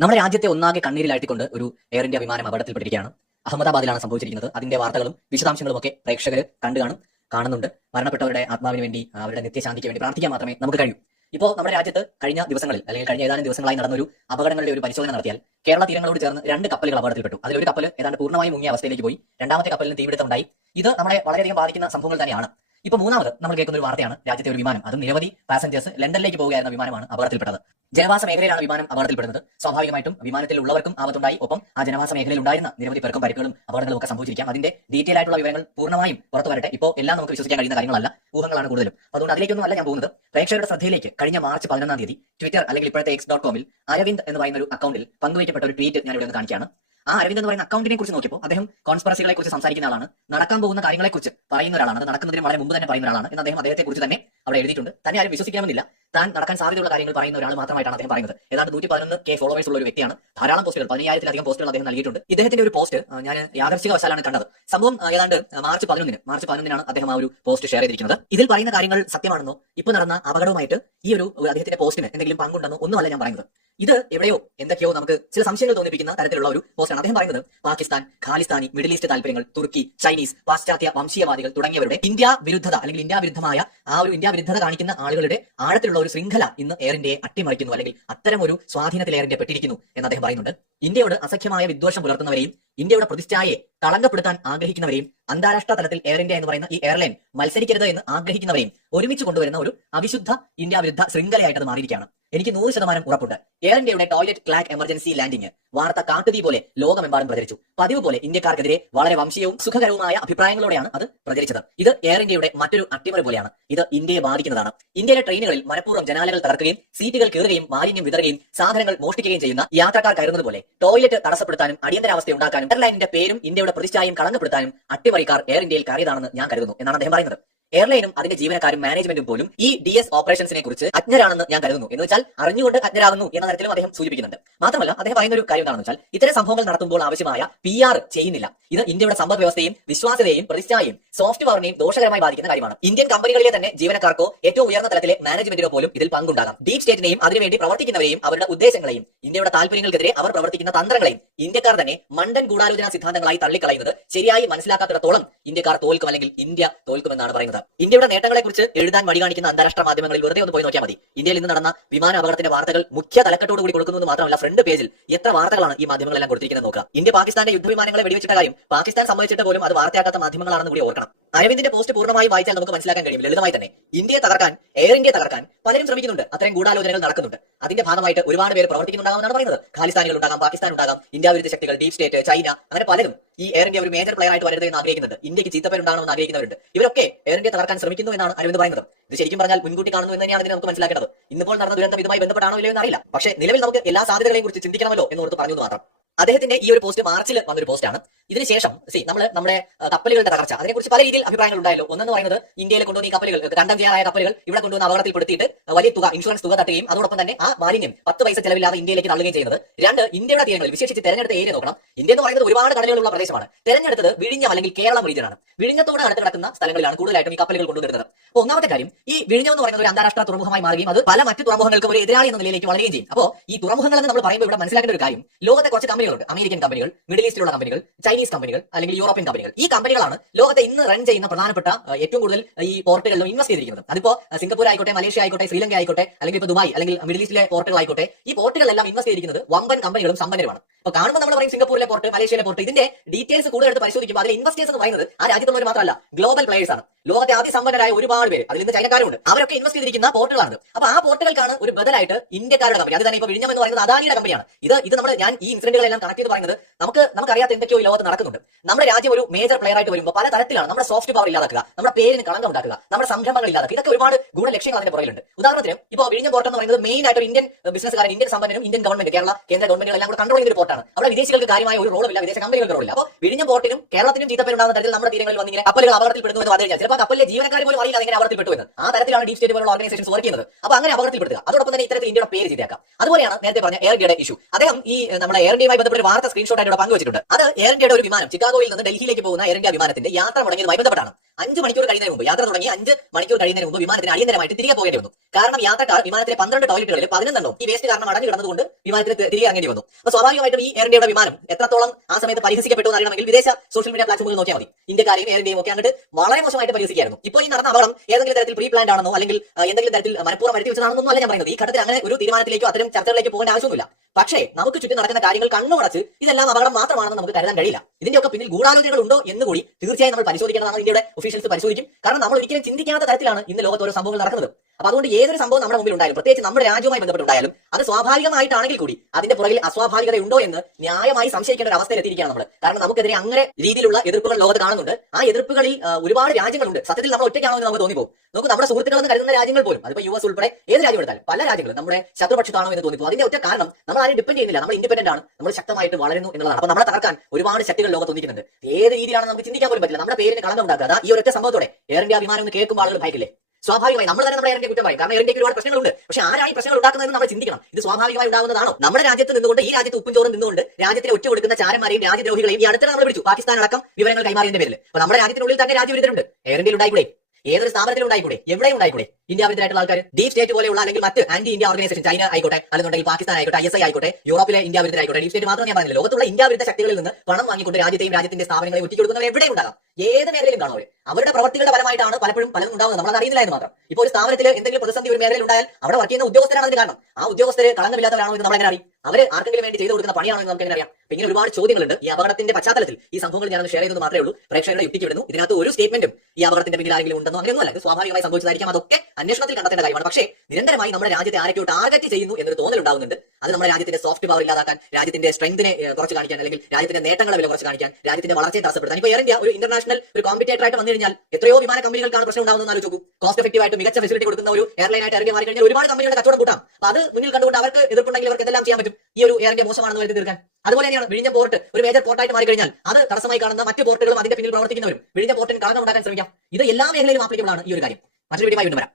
നമ്മുടെ രാജ്യത്തെ ഒന്നാകെ കണ്ണീരിലാഴ്ത്തിക്കൊണ്ട് ഒരു എയർ ഇന്ത്യ വിമാനം അപകടത്തിൽപ്പെട്ടിരിക്കുകയാണ്. അഹമ്മദാബാദിലാണ് സംഭവിച്ചിരിക്കുന്നത്. അതിന്റെ വാർത്തകളും വിശദാംശങ്ങളും ഒക്കെ പ്രേക്ഷകർ കാണുന്നുണ്ട്. മരണപ്പെട്ടവരുടെ ആത്മാവിന് വേണ്ടി, അവരുടെ നിത്യശാന്തിക്ക് വേണ്ടി പ്രാർത്ഥിക്കാൻ മാത്രമേ നമുക്ക് കഴിയൂ. ഇപ്പോൾ നമ്മുടെ രാജ്യത്ത് കഴിഞ്ഞ ദിവസങ്ങളിൽ അല്ലെങ്കിൽ കഴിഞ്ഞ ഏതാനും ദിവസങ്ങളായി നടന്നൊരു അപകടങ്ങളുടെ ഒരു പരിശോധന നടത്തിയാൽ കേരള തീരങ്ങളോട് ചേർന്ന് 2 കപ്പലുകൾ അപകടത്തിൽപ്പെട്ടു. അതിലൊരു കപ്പൽ ഏതാണ്ട് പൂർണ്ണമായും മുങ്ങിയ അവസ്ഥയിലേക്ക് പോയി. രണ്ടാമത്തെ കപ്പലിന് തീപിടുത്തമുണ്ടായി. ഇത് നമ്മളെ വളരെയധികം ബാധിക്കുന്ന സംഭവങ്ങൾ തന്നെയാണ്. ഇപ്പോൾ മൂന്നാമത് നമ്മൾ കേൾക്കുന്ന ഒരു വാർത്തയാണ് രാജ്യത്തെ ഒരു വിമാനം, അതും നിരവധി പാസഞ്ചേഴ്സ് ലണ്ടനിലേക്ക് പോവുകയായിരുന്ന വിമാനമാണ് അപകടത്തിൽപ്പെട്ടത്. ജനവാസ മേഖലയിലാണ് വിമാനം അപകടത്തിൽപ്പെടുന്നത്. സ്വാഭാവികമായിട്ടും വിമാനത്തിൽ ഉള്ളവർക്കും ആപത്തുണ്ടായി. ഒപ്പം ആ ജനവാസ മേഖലയിൽ ഉണ്ടായിരുന്ന നിരവധി പേർക്കും പരിക്കുകളും അപകടങ്ങളും ഒക്കെ സംഭവിച്ചിരിക്കാം. അതിന്റെ ഡീറ്റെയിൽ ആയിട്ടുള്ള വിവരങ്ങൾ പൂർണ്ണമായും പുറത്തു വരട്ടെ. ഇപ്പോൾ എല്ലാം നമുക്ക് വിശ്വസിക്കാൻ കഴിയുന്ന കാര്യങ്ങളല്ല, ഊഹങ്ങളാണ് കൂടുതലും. അതുകൊണ്ട് അതിലേക്കൊന്നും അല്ല ഞാൻ പോകുന്നത്. പ്രേക്ഷകരുടെ ശ്രദ്ധയിലേക്ക് കഴിഞ്ഞ മാർച്ച് 11-ാം തീയതി ട്വിറ്റർ അല്ലെങ്കിൽ ഇപ്പോഴത്തെ x.com-ൽ അരവിന്ദ് എന്ന് പറയുന്ന ഒരു അക്കൗണ്ടിൽ പങ്കുവയ്ക്കപ്പെട്ട ഒരു ട്വീറ്റ് ഞാൻ ഇവിടെ നിന്ന് കാണിക്കുകയാണ്. ആ അരവിന്ദ് എന്ന് പറയുന്ന അക്കൗണ്ടിനെ കുറിച്ച് നോക്കിയപ്പോൾ അദ്ദേഹം കോൺസ്പിറസികളെ കുറിച്ച് സംസാരിക്കുന്ന ആളാണ്, നടക്കാൻ പോകുന്ന കാര്യങ്ങളെക്കുറിച്ച് പറയുന്ന ഒരാളാണ്, അത് നടക്കുന്നതിന് വളരെ മുമ്പ് തന്നെ പറയുന്ന ഒരാളാണ് എന്ന് അദ്ദേഹത്തെ കുറിച്ച് തന്നെ അവിടെ എഴുതിയിട്ടുണ്ട്. തന്നെ ആരും വിശ്വസിക്കണമെന്നില്ല. താൻ നടക്കാൻ സാധ്യതയുള്ള കാര്യങ്ങൾ പറയുന്ന ഒരാൾ മാത്രമായിട്ടാണ് അദ്ദേഹം പറയുന്നത്. ഏതാണ്ട് 111K ഫോളോവേഴ്സ് ഉള്ള ഒരു വ്യക്തിയാണ്. ധാരാളം പോസ്റ്റുകൾ, 15,000-ലധികം പോസ്റ്റുകൾ അദ്ദേഹം നൽകിയിട്ടുണ്ട്. ഇദ്ദേഹത്തിന്റെ ഒരു പോസ്റ്റ് ഞാൻ യാദൃശ്ചികവശാലാണ് കണ്ടത്. സംഭവം ഏതാണ്ട് മാർച്ച് 11-നാണ് അദ്ദേഹം ആ ഒരു പോസ്റ്റ് ഷെയർ ചെയ്തിരിക്കുന്നത്. ഇതിൽ പറയുന്ന കാര്യങ്ങൾ സത്യമാണെന്നോ ഇപ്പോൾ നടന്ന അപകടവുമായിട്ട് ഈ ഒരു അദ്ദേഹത്തിന്റെ പോസ്റ്റിന് എന്തെങ്കിലും പങ്കുണ്ടെന്നോ ഒന്നുമല്ല ഞാൻ പറയുന്നത്. ഇത് എവിടെയോ എന്തൊക്കെയോ നമുക്ക് ചില സംശയങ്ങൾ തോന്നിപ്പിക്കുന്ന തരത്തിലുള്ള ഒരു പോസ്റ്റാണ്. അദ്ദേഹം പറയുന്നത് പാകിസ്ഥാൻ, ഖാലിസ്ഥാനി, മിഡിൽ ഈസ്റ്റ് താല്പര്യങ്ങൾ, തുർക്കി, ചൈനീസ്, പാശ്ചാത്യ വംശീയവാദികൾ തുടങ്ങിയവരുടെ ഇന്ത്യ വിരുദ്ധത അല്ലെങ്കിൽ ഇന്ത്യ വിരുദ്ധമായ ആ ഒരു ഇന്ത്യ വിരുദ്ധത കാണിക്കുന്ന ആളുകളുടെ ആഴത്തിലുള്ള ഒരു ശൃംഖല ഇന്ന് എയർ ഇന്ത്യയെ അട്ടിമറിക്കുന്നു, അല്ലെങ്കിൽ അത്തരം ഒരു സ്വാധീനത്തിൽ എയർ ഇന്ത്യ പെട്ടിരിക്കുന്നു എന്ന് അദ്ദേഹം പറയുന്നുണ്ട്. ഇന്ത്യയോട് അസഖ്യമായ വിദ്വേഷം പുലർത്തുന്നവരെയും ഇന്ത്യയുടെ പ്രതിച്ഛായയെ കളങ്കപ്പെടുത്താൻ ആഗ്രഹിക്കുന്നവരെയും അന്താരാഷ്ട്ര തലത്തിൽ എയർ ഇന്ത്യ എന്ന് പറയുന്ന ഈ എയർലൈൻ മത്സരിക്കരുത് എന്ന് ആഗ്രഹിക്കുന്നവരെയും ഒരുമിച്ച് കൊണ്ടുവരുന്ന ഒരു അവിശുദ്ധ ഇന്ത്യ വിരുദ്ധ ശൃംഖലയായിട്ട് അത് മാറിയിരിക്കുകയാണ്. എനിക്ക് 100% ഉറപ്പുണ്ട്. എയർ ഇന്ത്യയുടെ ടോയ്ലറ്റ് ക്ലാക്ക് എമർജൻസി ലാൻഡിംഗ് വാർത്ത കാട്ടുതീ പോലെ ലോകമെമ്പാടും പ്രചരിച്ചു. പതിവ് പോലെ ഇന്ത്യക്കാർക്കെതിരെ വളരെ വംശീയവും സുഖകരവുമായ അഭിപ്രായങ്ങളോടെയാണ് അത് പ്രചരിച്ചത്. ഇത് എയർ ഇന്ത്യയുടെ മറ്റൊരു അട്ടിമറി പോലെയാണ്. ഇത് ഇന്ത്യയെ ബാധിക്കുന്നതാണ്. ഇന്ത്യയിലെ ട്രെയിനുകളിൽ മനഃപൂർവ്വം ജനാലകൾ തകർക്കുകയും സീറ്റുകൾ കീറുകയും മാലിന്യം വിതറുകയും സാധനങ്ങൾ മോഷ്ടിക്കുകയും ചെയ്യുന്ന യാത്രക്കാർ കയറുന്നത് പോലെ ടോയ്ലറ്റ് തടസ്സപ്പെടുത്താനും അടിയന്തരാവസ്ഥ ഉണ്ടാക്കാനും എയർലൈനിന്റെ പേരും ഇന്ത്യയുടെ പ്രതിച്ഛായയും കളങ്കപ്പെടുത്താനും അട്ടിമറിക്കാർ എയർ ഇന്ത്യയിൽ കയറിയതാണെന്ന് ഞാൻ കരുതുന്നു എന്നാണ് അദ്ദേഹം പറയുന്നത്. എയർലൈനും അതിന്റെ ജീവനക്കാരും മാനേജ്മെന്റും പോലും ഈ DS ഓപ്പറേഷൻസിനെ കുറിച്ച് അജ്ഞരാണെന്ന് ഞാൻ കരുതുന്നു. എന്ന് വെച്ചാൽ അറിഞ്ഞുകൊണ്ട് അജ്ഞരാകുന്നു എന്ന തരത്തിലും അദ്ദേഹം സൂചിപ്പിക്കുന്നുണ്ട്. മാത്രമല്ല അദ്ദേഹം പറയുന്ന ഒരു കാര്യം എന്താണെന്ന് വെച്ചാൽ ഇത്തരം സംഭവങ്ങൾ നടത്തുമ്പോൾ ആവശ്യമായ PR ചെയ്യുന്നില്ല. ഇത് ഇന്ത്യയുടെ സമ്പദ് വ്യവസ്ഥയും വിശ്വാസ്യതയും പ്രതിച്ഛായയും സോഫ്റ്റ് പവറിനെയും ദോഷകരമായി ബാധിക്കുന്ന കാര്യമാണ്. ഇന്ത്യൻ കമ്പനികളിലെ തന്നെ ജീവനക്കാർക്കോ ഏറ്റവും ഉയർന്ന തലത്തിലെ മാനേജ്മെന്റിനോ പോലും ഇതിൽ പങ്കുണ്ടാകാം. ഡീപ് സ്റ്റേറ്റിനെയും അതിനുവേണ്ടി പ്രവർത്തിക്കുന്നവരെയും അവരുടെ ഉദ്ദേശങ്ങളെയും ഇന്ത്യയുടെ താല്പര്യങ്ങൾക്കെതിരെ അവർ പ്രവർത്തിക്കുന്ന തന്ത്രങ്ങളെയും ഇന്ത്യക്കാർ തന്നെ മണ്ടൻ ഗൂഢാലോചന സിദ്ധാന്തങ്ങളായി തള്ളിക്കളയുന്നത് ശരിയായി മനസ്സിലാക്കാത്തിടത്തോളം ഇന്ത്യക്കാർ തോൽക്കും, അല്ലെങ്കിൽ ഇന്ത്യ തോൽക്കുമെന്നാണ് പറയുന്നത്. ഇന്ത്യയുടെ നേട്ടങ്ങളെ കുറിച്ച് എഴുതാൻ മടി കാണിക്കുന്ന അന്താരാഷ്ട്ര മാധ്യമങ്ങളിൽ വെറുതെ ഒന്ന് പോയി നോക്കിയാൽ മതി. ഇന്ത്യയിൽ ഇന്ന് നടന്ന വിമാന അപകടത്തിന്റെ വാർത്തകൾ മുഖ്യ തലക്കെട്ടോട് കൂടി കൊടുക്കുന്നത് മാത്രമല്ല, ഫ്രണ്ട് പേജിൽ എത്ര വാർത്തകളാണ് ഈ മാധ്യമങ്ങളെല്ലാം കൊടുത്തിരിക്കുന്നത് നോക്കുക. ഇന്ത്യ പാകിസ്ഥാന്റെ യുദ്ധവിമാനങ്ങളെ വെടിവെച്ചിട്ട കാര്യം പാകിസ്ഥാൻ സമ്മതിച്ചിട്ട് പോലും അത് വാർത്തയാക്കാത്ത മാധ്യമങ്ങളാണെന്ന് കൂടി ഓർക്കണം. അരവിന്ദിന്റെ പോസ്റ്റ് പൂർണ്ണമായി വായിച്ചാൽ നമുക്ക് മനസ്സിലാക്കാൻ കഴിയും. ലളിതമായി തന്നെ ഇന്ത്യയെ തകർക്കാൻ, എയർ ഇന്ത്യയെ തകർക്കാൻ പലരും ശ്രമിക്കുന്നുണ്ട്. അത്തരം ഗൂഢാലോചനകൾ നടക്കുന്നുണ്ട്. അതിന്റെ ഭാഗമായിട്ട് ഒരുപാട് പേര് പ്രവർത്തിക്കുന്നുണ്ടാകുമെന്നാണ് പറയുന്നത്. ഖാലിസ്ഥാനികൾ ഉണ്ടാകാം, പാകിസ്ഥാൻ ഉണ്ടാകാം, ഇന്ത്യ വിരുദ്ധ ശക്തികൾ, ഡീപ് സ്റ്റേറ്റ്, ചൈന, അങ്ങനെ പലരും ഈ എയർ ഇന്ത്യ ഒരു മേജർ പ്ലെയർ ആയിട്ട് വരരുത് എന്ന് ആഗ്രഹിക്കുന്നുണ്ട്. ഇന്ത്യക്ക് ചീത്തപ്പേരുണ്ടാകണമെന്ന് ആഗ്രഹിക്കുന്നവരുണ്ട്. ഇവരൊക്കെ എയർ ഇന്ത്യ തകർക്കാൻ ശ്രമിക്കുന്നു എന്നാണ് അരവിന്ദ് പറയുന്നത്. ഇത് ശരിക്കും പറഞ്ഞാൽ മുൻകൂട്ടി കാണുന്നു എന്ന് തന്നെയാണ് ഇതിനെ നമുക്ക് മനസ്സിലാക്കേണ്ടത്. ഇന്നിപ്പോൾ നടന്ന ദുരന്തം ഇതുമായി ബന്ധപ്പെട്ടാണോ ഇല്ലയോ എന്നറിയില്ല. പക്ഷേ നിലവിൽ നമുക്ക് എല്ലാ സാധ്യതകളെയും കുറിച്ച് ചിന്തിക്കണമല്ലോ എന്നോർത്ത് പറഞ്ഞു മാത്രം. അദ്ദേഹത്തിന്റെ ഈ ഒരു പോസ്റ്റ് മാർച്ചിൽ വന്നൊരു പോസ്റ്റാണ്. ഇതിനുശേഷം നമ്മുടെ കപ്പലുകളുടെ തകർച്ച, അതിനെക്കുറിച്ച് പല രീതിയിൽ അഭിപ്രായങ്ങൾ ഉണ്ടായല്ലോ. ഒന്നെന്ന് പറയുന്നത് ഇന്ത്യയിൽ കൊണ്ടുവന്ന ഈ കപ്പലുകൾ, കണ്ടം ചെയ്യാനായ കപ്പലുകൾ ഇവിടെ കൊണ്ടുവന്ന അപകടത്തിൽപ്പെടുത്തിയിട്ട് വലിയ തുക, ഇൻഷുറൻസ് തുക തട്ടുകയും അതോടൊപ്പം തന്നെ ആ മാലിന്യം 10 പൈസ ചെലവില്ലാതെ ഇന്ത്യയിലേക്ക് തള്ളുകയും ചെയ്യുന്നത്. 2, ഇന്ത്യയുടെ തീരങ്ങളിൽ വിശേഷിച്ച് തെരഞ്ഞെടുത്ത ഏരിയ നോക്കണം. ഇന്ത്യ എന്ന് പറയുന്നത് ഒരുപാട് കടലുകളുള്ള പ്രദേശമാണ്. തെരഞ്ഞെടുത്തത് വിഴിഞ്ഞം അല്ലെങ്കിൽ കേരളം റീജിയനാണ്. വിഴിഞ്ഞത്തോട് അടുത്ത് കിടക്കുന്ന സ്ഥലങ്ങളിലാണ് കൂടുതലായിട്ടും ഈ കപ്പലുകൾ കൊണ്ടുവരുന്നത്. അപ്പോൾ ഒന്നാമത്തെ കാര്യം, ഈ വിഴിഞ്ഞം എന്ന് പറയുന്നത് ഒരു അന്താരാഷ്ട്ര തുറമുഖമായി മാറുകയും അത് പല മറ്റ് തുറമുഖങ്ങൾക്കും ഒരു എതിരാളി എന്ന നിലയിലേക്ക് വളരുകയും ചെയ്യും. അപ്പോൾ ഈ തുറമുഖങ്ങൾ എന്ന് നമ്മൾ പറയുമ്പോൾ ഇവിടെ മനസ്സിലാക്കേണ്ട ഒരു കാര്യം, ലോകത്തെ കുറച്ച് കമ്പനികളുണ്ട്. അമേരിക്കൻ കമ്പനികൾ, മിഡിൽ ഈസ്റ്റിലുള്ള കമ്പനികൾ, ചൈനീസ് കമ്പനികൾ, അല്ലെങ്കിൽ യൂറോപ്യൻ കമ്പനികൾ. ഈ കമ്പനികളാണ് ലോകത്തെ ഇന്ന് റൺ ചെയ്യുന്ന പ്രധാനപ്പെട്ട ഏറ്റവും കൂടുതൽ ഈ പോർട്ടുകളിലും ഇൻവെസ്റ്റ് ചെയ്തിരിക്കുന്നത്. അതിപ്പോ സിംഗപ്പൂർ ആയിക്കോട്ടെ, മലേഷ്യ ആയിക്കോട്ടെ, ശ്രീലങ്ക ആയിക്കോട്ടെ, അല്ലെങ്കിൽ ഇപ്പോൾ ദുബായ് അല്ലെങ്കിൽ മിഡിൽ ഈസ്റ്റിലെ പോർട്ടുകൾ ആയിക്കോട്ടെ, ഈ പോർട്ടുകളെല്ലാം ഇൻവെസ്റ്റ് ചെയ്തിരിക്കുന്നത് വമ്പൻ കമ്പനികളും സമ്പന്നരുമാണ്. അപ്പോൾ കാണുമ്പോൾ നമ്മൾ പറയും സിംഗപ്പൂരിലെ പോർട്ട്, മലേഷ്യയിലെ പോർട്ട്, ഇതിന്റെ ഡീറ്റെയിൽസ് കൂടുതൽ എടുത്ത് പരിശോധിക്കുമ്പോൾ അതിലെ ഇൻവെസ്റ്റേഴ്സ് എന്ന് പറയുന്നത് ആ രാജ്യത്തുള്ളവർ മാത്രമല്ല, ഗ്ലോബൽ പ്ലേയേഴ്സ് ആണ്. ലോകത്തെ അതിസമ്പന്നരായ ഒരുപാട് പേര്, അതിൽ നിന്ന് ചൈനക്കാരുണ്ട്. അവരൊക്കെ ഇൻവെസ്റ്റ് ചെയ്തിരിക്കുന്ന പോർട്ടുകളാണ്. അപ്പോൾ ആ പോർട്ടുകൾക്കാണ് ഒരു ബദലായിട്ട് ഇന്ത്യക്കാരുടെ കമ്പനി, അത് തന്നെ ഇപ്പോൾ വിഴിഞ്ഞം എന്ന് പറയുന്നത് അദാനിയുടെ കമ്പനിയാണ്. ഇത് ഞാൻ ഈ ഇൻസിഡന്റുകളെല്ലാം കണക്ട് ചെയ്ത് പറയുന്നത് നമുക്കറിയാത്ത എന്തൊക്കെയോ ഈ ലോകത്ത് നടക്കുന്നുണ്ട്. നമ്മുടെ രാജ്യം ഒരു മേജർ പ്ലെയർ ആയിട്ട് വരുമ്പോൾ പല തരത്തിലാണ് നമ്മുടെ സോഫ്റ്റ് പവർ ഇല്ലാതാക്കുക, നമ്മുടെ പേരിന് കളങ്കം ഉണ്ടാക്കുക, നമ്മുടെ സംരംഭങ്ങൾ ഇല്ലാതാക്കുക. ഇതൊക്കെ ഒരുപാട് ഗുണലക്ഷ്യങ്ങൾ അതിന്റെ പുറകിലുണ്ട്. ഉദാഹരണത്തിന് ഇപ്പോൾ വിഴിഞ്ഞം പോർട്ട് എന്ന് പറയുന്നത് മെയിൻ ആയിട്ട് ഒരു ഇന്ത്യൻ ബിസിനസ്സുകാരൻ, ഇന്ത്യൻ സമ്പന്നനും ഇന്ത്യൻ ഗവൺമെന്റ്, കേന്ദ്ര ഗവൺമെന്റുകളെല്ലാം കൂടെ കൺട്രോൾ ചെയ്യുന്ന ഒരു പോർട്ടാണ്. അവിടെ വിദേശികൾക്ക് കാര്യമായ ഒരു റോളുമില്ല, വിദേശ കമ്പനികൾക്ക് റോളില്ല. അപ്പോൾ വിഴിഞ്ഞം പോർട്ടിനും കേരളത്തിനും ചീത്തപ്പേരുണ്ടാകുന്ന തരത്തിൽ നമ്മുടെ തീരങ്ങളിൽ വന്നിങ്ങനെ കപ്പലുകൾ അപകടത്തിൽപ്പെടുന്നു എന്ന് പറഞ്ഞു കഴിഞ്ഞാൽ ചിലപ്പോൾ കപ്പലിലെ ജീവനക്കാർ പോലും അറിയില്ല അതിങ്ങനെ അപകടത്തിൽപ്പെട്ടു എന്ന്. ആ തരത്തിലാണ് ഡീപ് സ്റ്റേറ്റ് പോലുള്ള ഓർഗനൈസേഷൻസ് വർക്ക് ചെയ്യുന്നത്. അപ്പോൾ അങ്ങനെ അപകടത്തിൽപ്പെടുത്തുക, അതോടൊപ്പം തന്നെ ഇത്തരത്തിൽ ഇന്ത്യയുടെ പേര് ചീത്തയാക്കാം. അതുപോലെയാണ് നേരത്തെ പറഞ്ഞ എയർ ഇന്ത്യയുടെ ഇഷ്യൂ. അദ്ദേഹം ഈ നമ്മുടെ എയർ ഇന്ത്യയുമായി ബന്ധപ്പെട്ട ഒരു വാർത്ത സ്ക്രീൻഷോട്ട് ആയിട്ട് പങ്കുവച്ചിട്ടുണ്ട്. അത് എയർ ഇന്ത്യയുടെ ഒരു വിമാനം ചിക്കാഗോയിൽ നിന്ന് ഡൽഹിയിലേക്ക് പോകുന്ന എയർ ഇന്ത്യ വിമാനത്തിന്റെ യാത്ര മുടങ്ങിയതുമായി ബന്ധപ്പെട്ടാണ്. 5 മണിക്കൂർ കഴിയുന്നതിന് മുമ്പ്, യാത്ര തുടങ്ങി 5 മണിക്കൂർ കഴിയുന്നതിന് മുമ്പ് വിമാനത്തിന് അടിയന്തരമായിട്ട് തിരികെ പോകേണ്ടി വന്നു. കാരണം യാത്രക്കാർ വിമാനത്തിലെ 12 ടോയ്ലറ്റുകളിൽ 11 ഈ വേസ്റ്റ് കാരണം അടഞ്ഞു കിടന്നതുകൊണ്ട് വിമാനത്തിൽ തിരികെ ഇറങ്ങേണ്ടി വന്നു. അപ്പോൾ സ്വാഭാവികമായിട്ടും ഈ എയർ ഇന്ത്യയുടെ വിമാനം എത്രത്തോളം ആ സമയത്ത് പരിഹസിക്കപ്പെട്ടു എന്ന് അറിയണമെങ്കിൽ വിദേശ സോഷ്യൽ മീഡിയ പ്ലാറ്റ്ഫോമുകൾ നോക്കിയാൽ മതി. ഇന്ത്യക്കാരെയും എയർ ഇന്ത്യയും ഒക്കെ അങ്ങോട്ട് വളരെ മോശമായിട്ട് പരിഹസിക്കായിരുന്നു. ഇപ്പോൾ ഈ നടന്ന അപകടം ഏതെങ്കിലും തരത്തിൽ പ്രീ പ്ലാൻഡ് ആണെന്നോ അല്ലെങ്കിൽ എന്തെങ്കിലും തരത്തിൽ മനഃപൂർവ്വം വരുത്തി വെച്ചതാണെന്നൊന്നും അല്ല ഞാൻ പറയുന്നത്. ഈ ഘട്ടത്തിൽ അങ്ങനെ ഒരു തീരുമാനത്തിലേക്കോ അത്തരം ചർച്ചകളിലേക്ക് പോകേണ്ട ആവശ്യമൊന്നുമില്ല. പക്ഷേ നമുക്ക് ചുറ്റും നടക്കുന്ന കാര്യങ്ങൾ കണ്ണുമടച്ച് ഇതെല്ലാം അപകടം മാത്രമാണെന്ന് നമുക്ക് കരുതാൻ കഴിയില്ല. ഇതിന്റെയൊക്കെ പിന്നിൽ ഗൂഢാലോചനകൾ ഉണ്ടോ എന്ന് കൂടി തീർച്ചയായും നമ്മൾ പരിശോധിക്കേണ്ടതാണ്. ഇന്ത്യയുടെ ഒഫീഷ്യൽസ് പരിശോധിക്കും. കാരണം നമ്മൾ ഒരിക്കലും ചിന്തിക്കാത്ത തരത്തിലാണ് ഇന്ന് ലോകത്ത് ഓരോ സംഭവങ്ങൾ നടക്കുന്നത്. അപ്പൊ അതുകൊണ്ട് ഏതൊരു സംഭവം നമ്മുടെ മുമ്പിൽ ഉണ്ടായാലും, പ്രത്യേകിച്ച് നമ്മുടെ രാജ്യവുമായി ബന്ധപ്പെട്ടുണ്ടായാലും, അത് സ്വാഭാവികമായിട്ടാണെങ്കിൽ കൂടി അതിന്റെ പുറകിൽ അസ്വാഭാവികതയുണ്ടോ എന്ന് ന്യായമായി സംശയിക്കേണ്ട ഒരു അവസ്ഥയിൽ എത്തിയിരിക്കുകയാണ് നമ്മൾ. കാരണം നമുക്കെതിരെ അങ്ങനെ രീതിയിലുള്ള എതിർപ്പുകൾ ലോകത്ത് കാണുന്നുണ്ട്. ആ എതിർപ്പുകളിൽ ഒരുപാട് രാജ്യങ്ങളുണ്ട്. സത്യത്തിൽ നമ്മൾ ഒറ്റയ്ക്കാണോ എന്ന് നമുക്ക് തോന്നിപ്പോകും. നമുക്ക് നമ്മുടെ സുഹൃത്തുക്കളെന്ന് കരുതുന്ന രാജ്യങ്ങൾ പോലും, അതിപ്പോ US ഉൾപ്പെടെ ഏത് രാജ്യം എടുത്താലും പല രാജ്യങ്ങളും നമ്മുടെ ശത്രുപക്ഷത്താണോ എന്ന് തോന്നിപ്പോ. അതിന്റെ ഒറ്റ കാരണം നമ്മൾ ആരും ഡിപ്പെൻഡ് ചെയ്യുന്നില്ല. നമ്മൾ ഇൻഡിപെൻഡന്റ് ആണ്, നമ്മൾ ശക്തമായിട്ട് വളരുന്നു എന്നുള്ളതാണ്. അപ്പൊ നമ്മളെ തകർക്കാൻ ഒരുപാട് ശക്തികൾ ലോകത്ത് ഒന്നിക്കുന്നുണ്ട്. ഏത് രീതിയിലാണ് നമുക്ക് ചിന്തിക്കാൻ പോലും പറ്റില്ല. നമ്മുടെ പേരിന് കളങ്കം ഉണ്ടാക്കുക. ഈ ഒരൊറ്റ സംഭവത്തോടെ എയർ ഇന്ത്യ വിമാനം എന്ന് കേൾക്കുമ്പോൾ ആളുകൾ ഭയക്കില്ലേ? സ്വാഭാവികമായി നമ്മൾ തന്നെ നമ്മുടെ എയർ ഇന്ത്യ കുറ്റം പറയും. കാരണം എയർ ഇന്ത്യക്ക് ഒരുപാട് പ്രശ്നങ്ങളുണ്ട്. പക്ഷേ ആരായി പ്രശ്നങ്ങൾ ഉണ്ടാക്കുന്നതെന്ന് നമ്മൾ ചിന്തിക്കണം. ഇത് സ്വാഭാവികമായി ഉണ്ടാകുന്നതാണോ? നമ്മുടെ രാജ്യത്ത് നിന്നുകൊണ്ട്, ഈ രാജ്യത്ത് ഉപ്പും ചോറും നിന്നുകൊണ്ട് രാജ്യത്തിന് ഒറ്റ കൊടുക്കുന്ന ചാരന്മാരെയും രാജ്യദ്രോഹികളെയും ഈ അടുത്ത് നമ്മൾ പിടിച്ചു. പാകിസ്ഥാൻ അടക്കം വിവരങ്ങൾ കൈമാറിയതിന്റെ പേരിൽ. അപ്പൊ നമ്മുടെ രാജ്യത്തിനുള്ളിൽ തന്നെ രാജ്യവിരുദ്ധരുണ്ട്. എയർ ഇന്ത്യയിൽ ഉണ്ടായിക്കൂടെ? ഏതൊരു സ്ഥാപനത്തിൽ ഉണ്ടായിക്കൂടെ? എവിടെയും ഉണ്ടായിക്കൂടെ? ഇന്ത്യ വിരുദ്ധരായിട്ടുള്ള ആൾക്കാർ, ഡീപ് സ്റ്റേറ്റ് പോലെയുള്ള അല്ലെങ്കിൽ മറ്റ് ആന്റി ഇന്ത്യ ഓർഗനൈസേഷൻ, ചൈന ആയിക്കോട്ടെ, അല്ലെന്നുണ്ടെങ്കിൽ പാകിസ്ഥാൻ ആയിക്കോട്ടെ, ISI ആയിക്കോട്ടെ, യൂറോപ്പിലെ ഇന്ത്യ വിരുദ്ധരായിക്കോട്ടെ, ഡീപ് സ്റ്റേറ്റ് മാത്രം ഞാൻ പറഞ്ഞില്ല, ലോകത്തുള്ള ഇന്ത്യ വിരുദ്ധ ശക്തികളിൽ നിന്ന് പണം വാങ്ങിക്കൊണ്ട് രാജ്യത്തെയും രാജ്യത്തിന്റെ സ്ഥാപനങ്ങളെ ഒറ്റയ്ക്ക് കൊടുക്കുന്നവർ എവിടെയും ഉണ്ടാകാം. ഏത് മേഖലയിലും കാണും. അവരുടെ പ്രവർത്തികളുടെ ഫലമായിട്ടാണ് പലപ്പോഴും പലതും ഉണ്ടാകുന്നത്. നമ്മൾ അറിയുന്നില്ല എന്ന് മാത്രം. ഇപ്പോൾ ഒരു സ്ഥാപനത്തിൽ എന്തെങ്കിലും പ്രതിസന്ധി ഒരു മേഖലയിൽ ഉണ്ടായാൽ അവിടെ വർക്ക് ചെയ്യുന്ന ഉദ്യോഗസ്ഥരാണ് അതിന് കാരണം. ആ ഉദ്യോഗസ്ഥർ കളങ്കമില്ലാത്തവരാണോ എന്ന് നമ്മൾ എങ്ങനെ അറിയും? അവർ ആർക്കെങ്കിലും വേണ്ടി ചെയ്തു കൊടുക്കുന്ന പണിയാണോ എന്ന് നമുക്ക് എങ്ങനെ അറിയാം? ഇങ്ങനെ ഒരുപാട് ചോദ്യങ്ങളുണ്ട്. ഈ അപകടത്തിന്റെ പശ്ചാത്തലത്തിൽ ഈ സംഭവങ്ങൾ ഞാനൊന്ന് ഷെയർ ചെയ്തത് മാത്രമേ ഉള്ളൂ. പ്രേക്ഷകരുടെ യുക്തിക്ക് വിടുന്നു. ഇതിനകത്ത് ഒരു സ്റ്റേറ്റ്മെന്റും ഈ അപകടത്തിന്റെ പിന്നിൽ ആരെങ്കിലും ഉണ്ടെന്നോ അങ്ങനെയൊന്നുമല്ല. ഇത് സ്വാഭാവികമായി സംഭവിച്ചതായിരിക്കാം. അതൊക്കെ അന്വേഷണത്തിൽ കണ്ടെത്തേണ്ട കാര്യമാണ്. പക്ഷേ നിരന്തരമായി നമ്മുടെ രാജ്യത്തെ ആരൊക്കെയോ ടാർഗറ്റ് ചെയ്യുന്നു എന്നൊരു തോന്നൽ ഉണ്ടാകുന്നുണ്ട്. അത് നമ്മുടെ രാജ്യത്തിന്റെ സോഫ്റ്റ് പവർ ഇല്ലാതാക്കാൻ, രാജ്യത്തിന്റെ സ്ട്രെങ്തിനെ കുറച്ച് കാണിക്കാൻ, അല്ലെങ്കിൽ രാജ്യത്തിന്റെ നേട്ടങ്ങളെ വില കുറച്ച് കാണിക്കാൻ, രാജ്യത്തിന്റെ വളർച്ചയെ തടസ്സപ്പെടുത്താൻ. ഇപ്പോൾ എയർ ഇന്ത്യ ഒരു ഇന്റർനാഷണൽ ഒരു കോമ്പറ്റേറ്റർ ആയിട്ട് വന്നു കഴിഞ്ഞാൽ എത്രയോ വിമാന കമ്പനികൾക്കാണ് പ്രശ്നം ഉണ്ടാകുന്നത് ആലോചിച്ചു. കോസ്റ്റ് എഫക്റ്റീവ് ആയിട്ട് മികച്ച ഫെസിലിറ്റി കൊടുക്കുന്ന ഒരു എയർലൈൻ ആയിട്ട് ഇറങ്ങി മാറി കഴിഞ്ഞാൽ ഒരുപാട് കമ്പനികളുടെ കച്ചവടം കൂട്ടാം. അപ്പൊ അത് മുന്നിൽ കണ്ടുകൊണ്ട് അവർക്ക് എതിർപ്പുണ്ടെങ്കിൽ അവർക്ക് എന്തെല്ലാം ചെയ്യാൻ പറ്റും? ഈ ഒരു എയർ ഇന്ത്യ മോശമാണെന്ന് വരുത്തി തീർക്കാൻ. അതുപോലെ തന്നെയാണ് വിഴിഞ്ഞം പോർട്ട് ഒരു മേജർ പോർട്ടായിട്ട് മാറി കഴിഞ്ഞാൽ അത് തടസ്സമായി കാണുന്ന മറ്റ് പോർട്ടുകളും അതിന്റെ പിന്നിൽ പ്രവർത്തിക്കുന്നവരും വിഴിഞ്ഞം പോർട്ടിന് കളങ്കം ഉണ്ടാക്കാൻ ശ്രമിക്കാം. ഇത് എല്ലാ മേഖലയിലും ആപ്ലിക്കബിൾ ആണ് ഈ ഒരു കാര്യം. മറ്റൊരു വീഡിയോയുമായി വീണ്ടും വരാം.